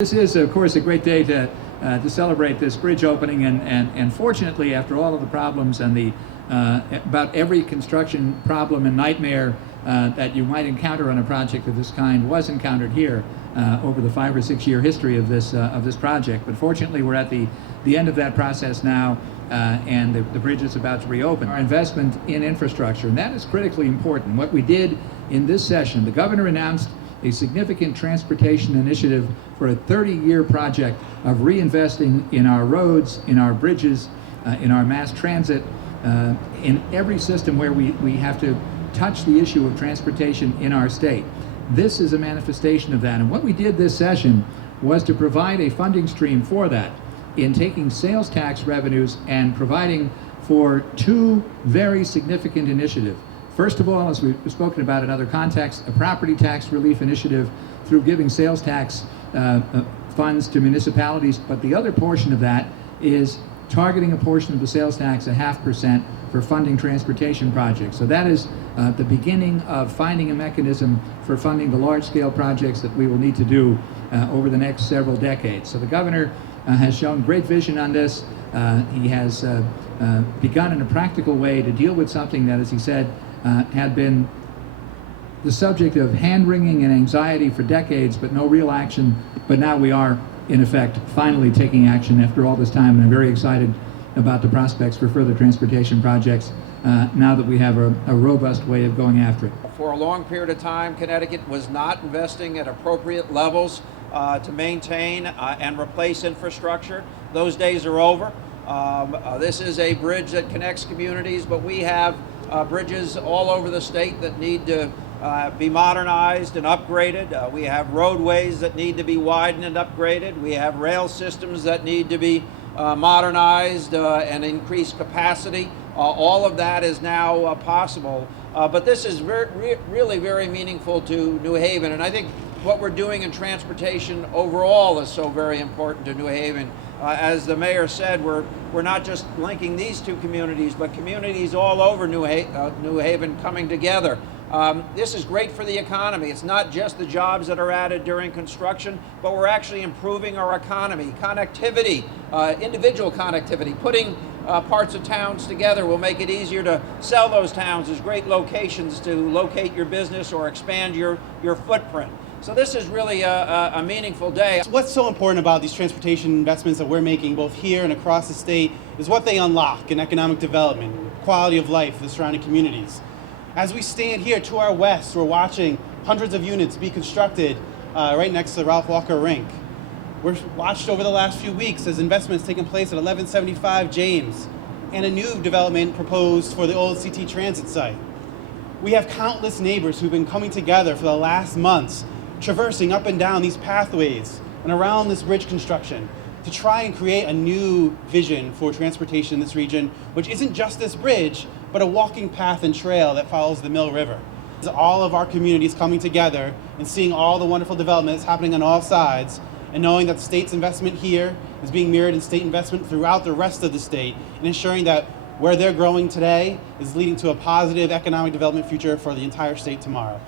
This is, of course, a great day to celebrate this bridge opening, and fortunately, after all of the problems and the about every construction problem and nightmare that you might encounter on a project of this kind was encountered here over the 5 or 6 year history of this project. But fortunately, we're at the end of that process now, and the bridge is about to reopen. Our investment in infrastructure, and that is critically important. What we did in this session, the governor announced a significant transportation initiative for a 30-year project of reinvesting in our roads, in our bridges, in our mass transit, in every system where we have to touch the issue of transportation in our state. This is a manifestation of that. And what we did this session was to provide a funding stream for that in taking sales tax revenues and providing for 2 very significant initiatives. First of all, as we've spoken about in other contexts, a property tax relief initiative through giving sales tax funds to municipalities, but the other portion of that is targeting a portion of the sales tax, 0.5%, for funding transportation projects. So that is the beginning of finding a mechanism for funding the large-scale projects that we will need to do over the next several decades. So the governor has shown great vision on this. He has begun in a practical way to deal with something that, as he said, had been the subject of hand-wringing and anxiety for decades, but no real action. But now we are, in effect, finally taking action after all this time, and I'm very excited about the prospects for further transportation projects now that we have a robust way of going after it. For a long period of time, Connecticut was not investing at appropriate levels to maintain and replace infrastructure. Those days are over. This is a bridge that connects communities, but we have bridges all over the state that need to be modernized and upgraded. We have roadways that need to be widened and upgraded. We have rail systems that need to be modernized and increase capacity. All of that is now possible. But this is really very meaningful to New Haven, and I think what we're doing in transportation overall is so very important to New Haven. As the mayor said, we're not just linking these 2 communities, but communities all over New Haven coming together. This is great for the economy. It's not just the jobs that are added during construction, but we're actually improving our economy. Connectivity, individual connectivity, putting parts of towns together will make it easier to sell those towns as great locations to locate your business or expand your footprint. So this is really a meaningful day. What's so important about these transportation investments that we're making both here and across the state is what they unlock in economic development, quality of life for the surrounding communities. As we stand here to our west, we're watching hundreds of units be constructed right next to the Ralph Walker Rink. We're watched over the last few weeks as investments taking place at 1175 James and a new development proposed for the old CT Transit site. We have countless neighbors who've been coming together for the last months, traversing up and down these pathways and around this bridge construction to try and create a new vision for transportation in this region, which isn't just this bridge, but a walking path and trail that follows the Mill River. It's all of our communities coming together and seeing all the wonderful development that's happening on all sides, and knowing that the state's investment here is being mirrored in state investment throughout the rest of the state, and ensuring that where they're growing today is leading to a positive economic development future for the entire state tomorrow.